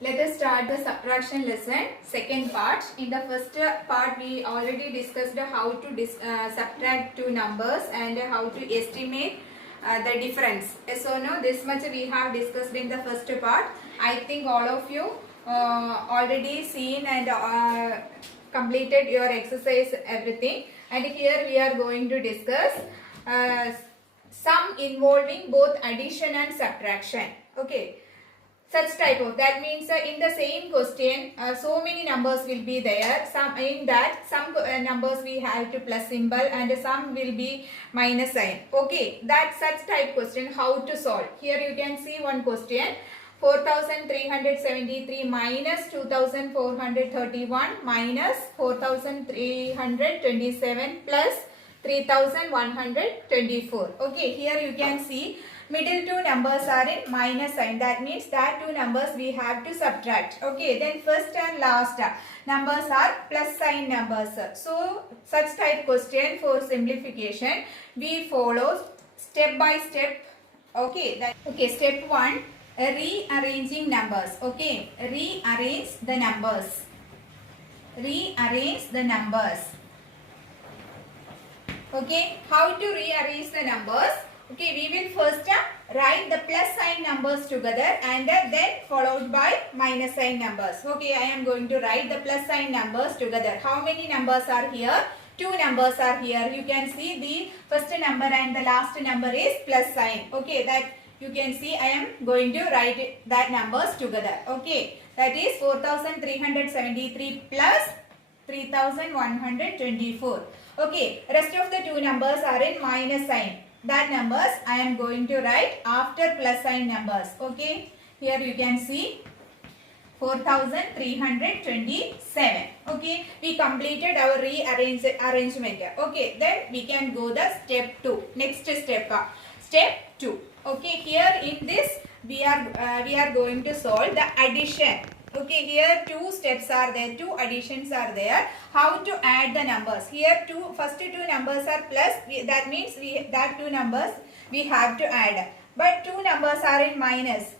Let us start the subtraction lesson, second part. In the first part, we already discussed how to subtract two numbers and how to estimate the difference. Yes or no? This much we have discussed in the first part. I think all of you already seen and completed your exercise, everything. And here we are going to discuss sum involving both addition and subtraction. Okay. Such type of, that means in the same question so many numbers will be there. Some in that some numbers we have to plus symbol and some will be minus sign. Okay, that such type question how to solve. Here you can see one question. 4373 minus 2431 minus 4327 plus 3124. Okay, here you can see middle two numbers are in minus sign. That means that two numbers we have to subtract. Okay, then first and last numbers are plus sign numbers. So such type question for simplification we follow step by step. Okay, step 1, rearranging numbers. Okay, rearrange the numbers. Rearrange the numbers. Okay, how to rearrange the numbers? Okay, we will first write the plus sign numbers together and then followed by minus sign numbers. Okay, I am going to write the plus sign numbers together. How many numbers are here? Two numbers are here. You can see the first number and the last number is plus sign. Okay, that you can see I am going to write that numbers together. Okay, that is 4373 plus 3124. Okay, rest of the two numbers are in minus sign. That numbers I am going to write after plus sign numbers. Okay, here you can see 4327. Okay, we completed our arrangement. Okay, then we can go the step 2. Next step, step 2. Okay, here in this we are going to solve the addition. Okay, here two steps are there, two additions are there. How to add the numbers? Here first two numbers are plus, that means that two numbers we have to add. But two numbers are in minus.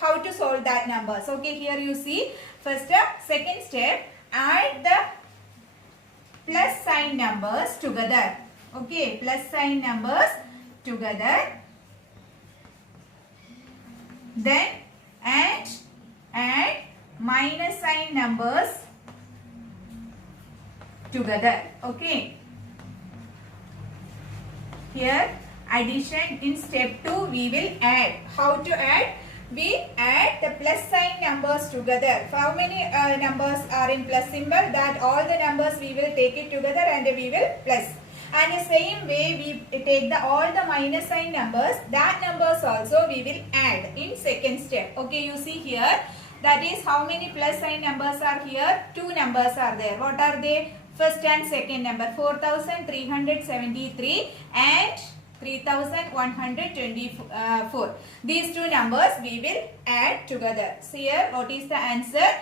How to solve that numbers? Okay, here you see first second step, add the plus sign numbers together. Okay, plus sign numbers together. Then add minus sign numbers together. Okay, here addition in step 2 we will add. How to add? We add the plus sign numbers together. How many numbers are in plus symbol? That all the numbers we will take it together and we will plus. And the same way we take all the minus sign numbers, that numbers also we will add in second step. Okay, you see here, that is how many plus sign numbers are here? Two numbers are there. What are they? First and second number, 4373 and 3124. These two numbers we will add together. So here what is the answer?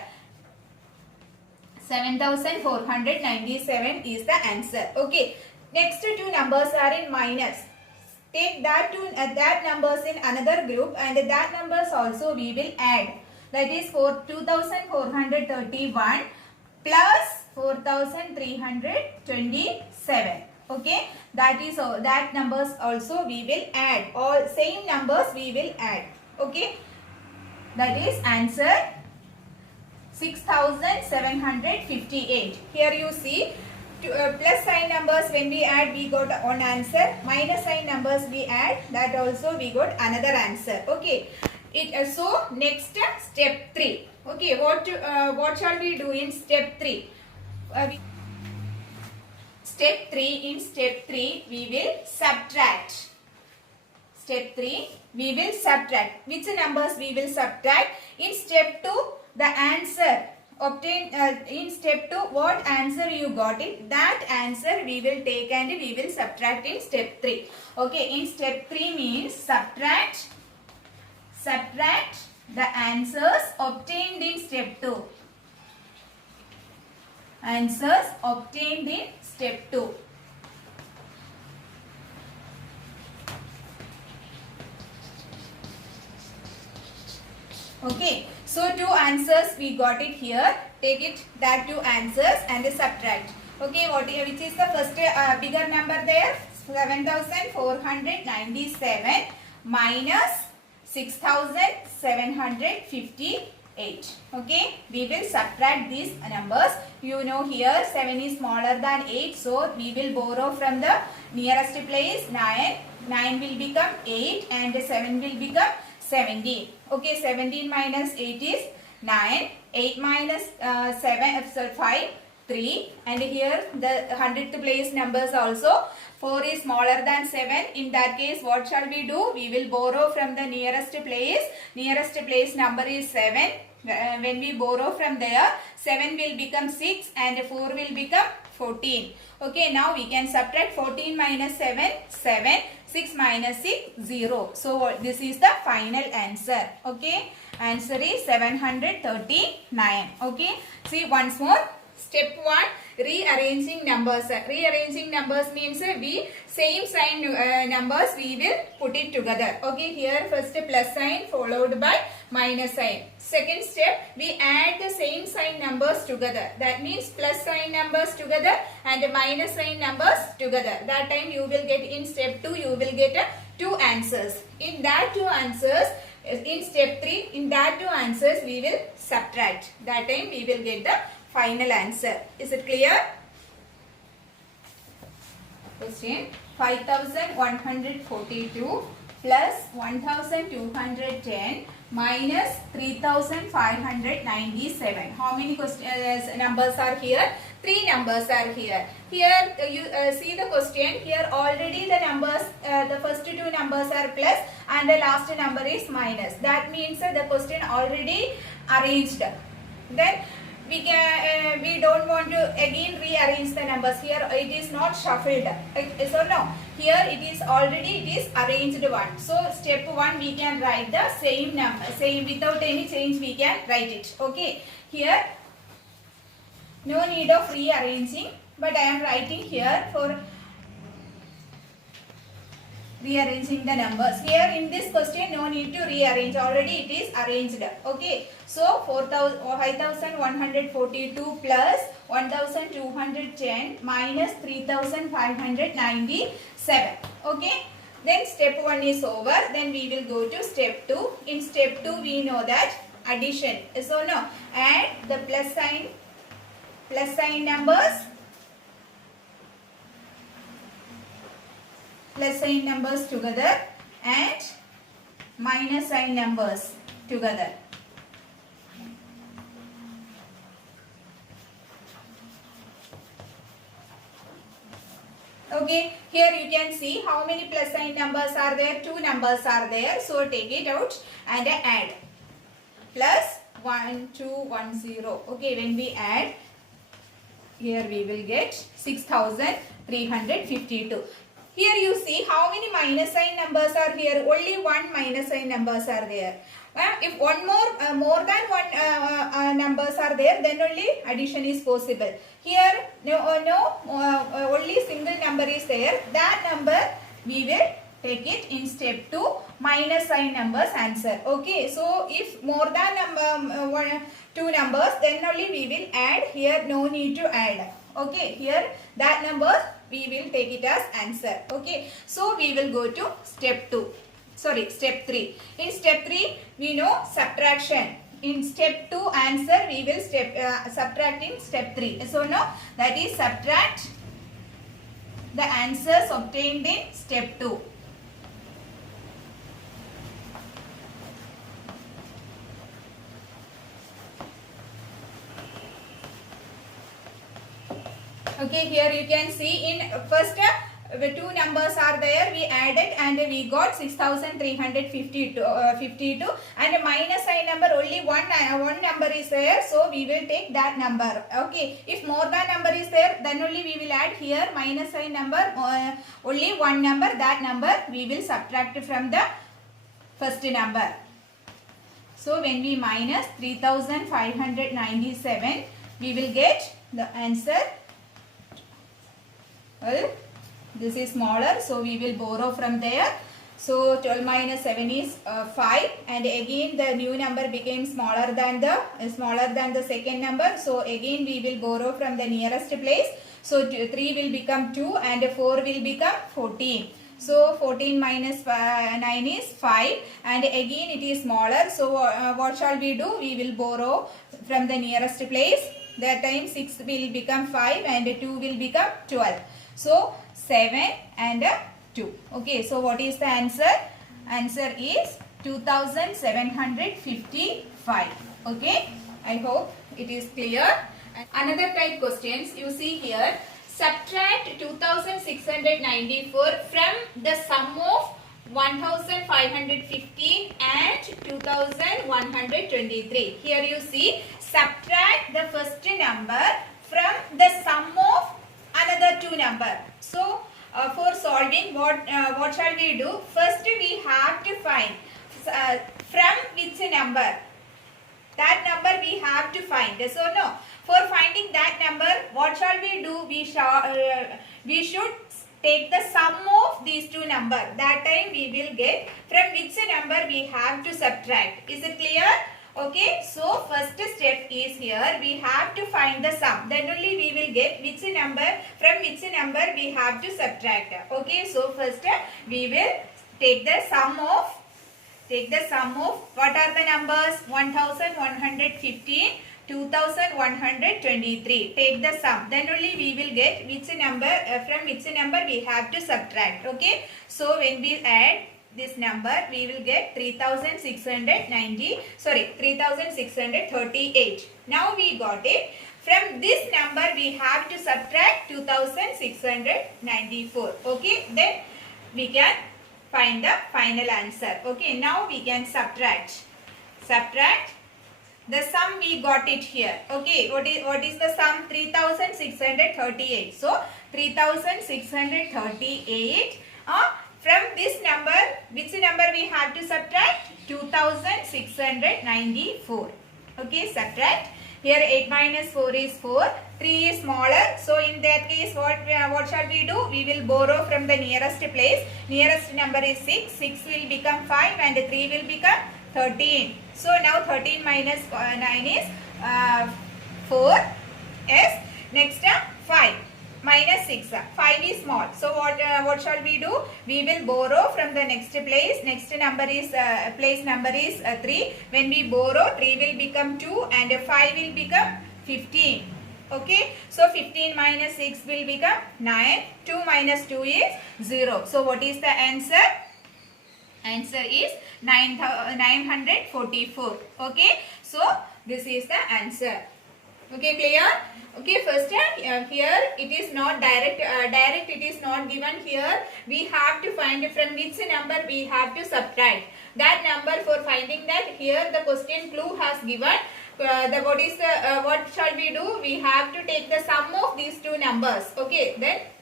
7497 is the answer. Okay, next two numbers are in minus. Take that that numbers in another group and that numbers also we will add. That is 2431 plus 4327. Okay, that is that numbers also we will add. All same numbers we will add. Okay, that is answer 6758. Here you see plus sign numbers when we add we got one answer. Minus sign numbers we add, that also we got another answer. Okay. So next step 3. Okay, what shall we do in step 3? Step 3, in step 3 we will subtract. Step 3 we will subtract. Which numbers we will subtract? In step 2 the answer obtained in step 2 what answer you got it, that answer we will take and we will subtract in step 3. Okay, in step 3 means subtract the answers obtained in step 2. Answers obtained in step 2. Okay, So 2 answers we got it here. Take it that 2 answers and subtract. Okay, which is the first bigger number there? 7497 minus 6758. Okay, we will subtract these numbers. You know here 7 is smaller than 8, so we will borrow from the nearest place 9. 9 will become 8 and 7 will become 17. Okay, 17 minus 8 is 9. 8 minus 5, 3. And here the 100th place numbers also. 4 is smaller than 7. In that case, what shall we do? We will borrow from the nearest place. Nearest place number is 7. When we borrow from there, 7 will become 6 and 4 will become 14. Okay, now we can subtract 14 minus 7, 7. 6 minus 6, 0. So, this is the final answer. Okay, answer is 739. Okay, see once more. Step 1, rearranging numbers. Rearranging numbers means we same sign numbers we will put it together. Okay, here first plus sign followed by minus sign. Second step, we add the same sign numbers together. That means plus sign numbers together and minus sign numbers together. That time you will get in step 2 you will get 2 answers. In that 2 answers, in step 3, in that 2 answers we will subtract. That time we will get the final answer. Is it clear? Question 5142 plus 1210 minus 3597. How many numbers are here? 3 numbers are here. Here you see the question. Here already the numbers, the first 2 numbers are plus and the last number is minus. That means the question already arranged. Then we don't want to again rearrange the numbers. Here it is not shuffled. Yes or no? Here it is arranged one. So step 1 we can write the same number, same without any change we can write it. Okay. Here no need of rearranging, but I am writing here for rearranging the numbers. Here in this question no need to rearrange, already it is arranged. Okay, so 5142 plus 1210 minus 3597. Okay, then step 1 is over. Then we will go to step 2. In step 2 we know that addition. So no, add the plus sign numbers, plus sign numbers together and minus sign numbers together. Okay, here you can see how many plus sign numbers are there. 2 numbers are there. So take it out and add. Plus 1210. Okay, when we add, here we will get 6352. Here you see how many minus sign numbers are here. Only 1 minus sign numbers are there. If one more than 1 numbers are there, then only addition is possible. Here only single number is there. That number we will take it in step 2, minus sign numbers answer. Okay, so if more than 2 numbers, then only we will add. Here no need to add. Okay, here that number we will take it as answer. Okay, so we will go to step 3. In step 3 we know subtraction. In step 2 answer we will subtract in step 3. So no, that is subtract the answers obtained in step 2. Okay, here you can see in first 2 numbers are there, we added and we got 6352 and minus sign number only one number is there, so we will take that number. Okay, if more than number is there, then only we will add. Here minus sign number only 1 number, that number we will subtract from the first number. So when we minus 3597, we will get the answer. Well, this is smaller, so we will borrow from there. So 12 minus 7 is 5, and again the new number became smaller than the second number. So again we will borrow from the nearest place. So 3 will become 2 and 4 will become 14. So 14 minus 9 is 5, and again it is smaller. So what shall we do? We will borrow from the nearest place. That time 6 will become 5 and 2 will become 12. So 7 and 2. Okay, so what is the answer? Answer is 2755. Okay, I hope it is clear. Another type questions you see here. Subtract 2694 from the sum of 1515 and 2123. Here you see, subtract the first number from the sum of another two number. So for solving, what shall we do? First we have to find from which number. That number we have to find. Yes or no? For finding that number, what shall we do? We should take the sum of these two numbers. That time we will get from which number we have to subtract. Is it clear? Okay, so first step is here, we have to find the sum. Then only we will get which number, from which number we have to subtract. Okay, so first we will take the sum of what are the numbers? 1115, 2123. Take the sum. Then only we will get which number, from which number we have to subtract. Okay, so when we add this number, we will get 3638. Now we got it. From this number we have to subtract 2694. Okay, then we can find the final answer. Okay, now we can subtract the sum. We got it here. Okay, what is the sum? 3638. So 3638. From this number, which number we have to subtract? 2694. Okay, subtract. Here 8 minus 4 is 4. 3 is smaller. So in that case, what shall we do? We will borrow from the nearest place. Nearest number is 6. 6 will become 5 and 3 will become 13. So now 13 minus 9 is 4. Yes. Next 5. Minus 6. 5 is small. So what shall we do? We will borrow from the next place. Next number is place number is 3. When we borrow, 3 will become 2 and 5 will become 15. Okay. So 15 minus 6 will become 9. 2 minus 2 is 0. So what is the answer? Answer is 944. Okay. So this is the answer. Okay, clear? Okay, first here it is not direct it is not given here. We have to find from which number we have to subtract that number. For finding that, here the question clue has given what shall we do? We have to take the sum of these two numbers. Okay,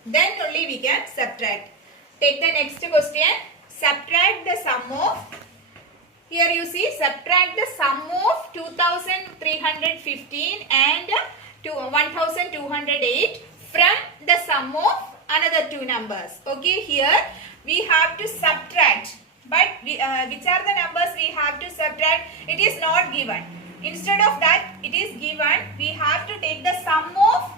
then only we can subtract. Take the next question. Subtract the sum of, here you see, subtract the sum of 2315 and 1208 from the sum of another two numbers. Okay, here we have to subtract, but which are the numbers we have to subtract? It is not given. Instead of that, it is given. We have to take the sum of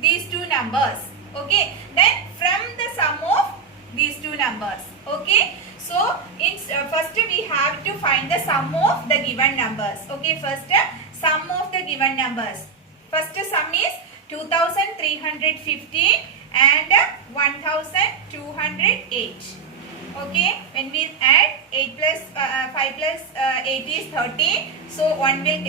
these two numbers. Okay, then from the sum of these two numbers. Okay, so first we have to find the sum of the given numbers. Okay, first sum of the given numbers. First sum is 2315 and 1208. Okay, when we add 8 plus 5 plus 8 is 30. So 1 will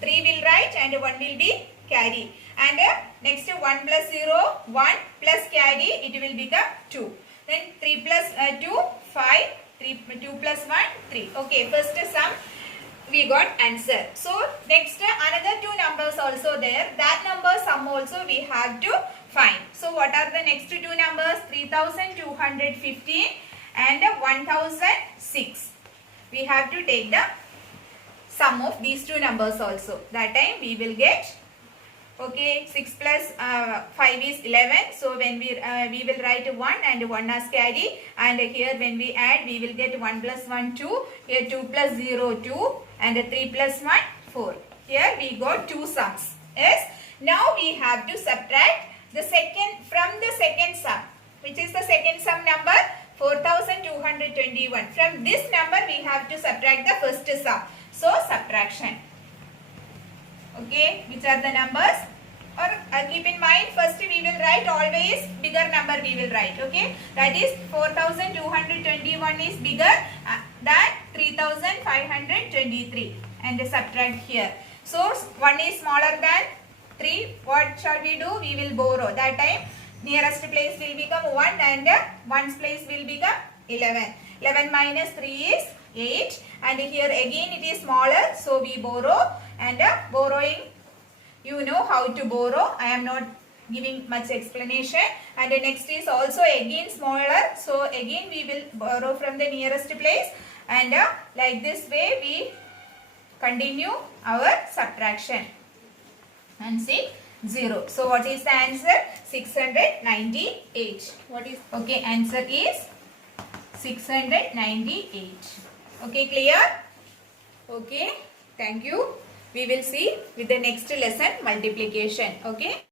3 will write and 1 will be carry. And next 1 plus 0, 1 plus carry, it will become 2. Then 3 plus 2, 5, 2 plus 1, 3. Okay, first sum we got answer. So next another two numbers also there. That number sum also we have to find. So what are the next two numbers? 3215 and 1006. We have to take the sum of these two numbers also. That time we will get Okay, 6 plus 5 is 11. So when we will write 1 and 1 as carry, and here when we add we will get 1 plus 1 2, here 2 plus 0 2, and 3 plus 1 4. Here we got two sums. Yes. Now we have to subtract the second from the second sum. Which is the second sum number? 4221. From this number we have to subtract the first sum. So subtraction. Okay, which are the numbers? Or keep in mind, first we will write always bigger number we will write. Okay, that is 4221 is bigger than 3523, and subtract here. So 1 is smaller than 3. What shall we do? We will borrow. That time nearest place will become 1 and 1's place will become 11. 11 minus 3 is 8, and here again it is smaller, so we borrow, and borrowing, you know how to borrow. I am not giving much explanation. And the next is also again smaller, so again we will borrow from the nearest place, and like this way we continue our subtraction and see 0. So what is the answer? 698. What is okay? Answer is 698. Okay, clear? Okay, thank you. We will see with the next lesson multiplication. Okay.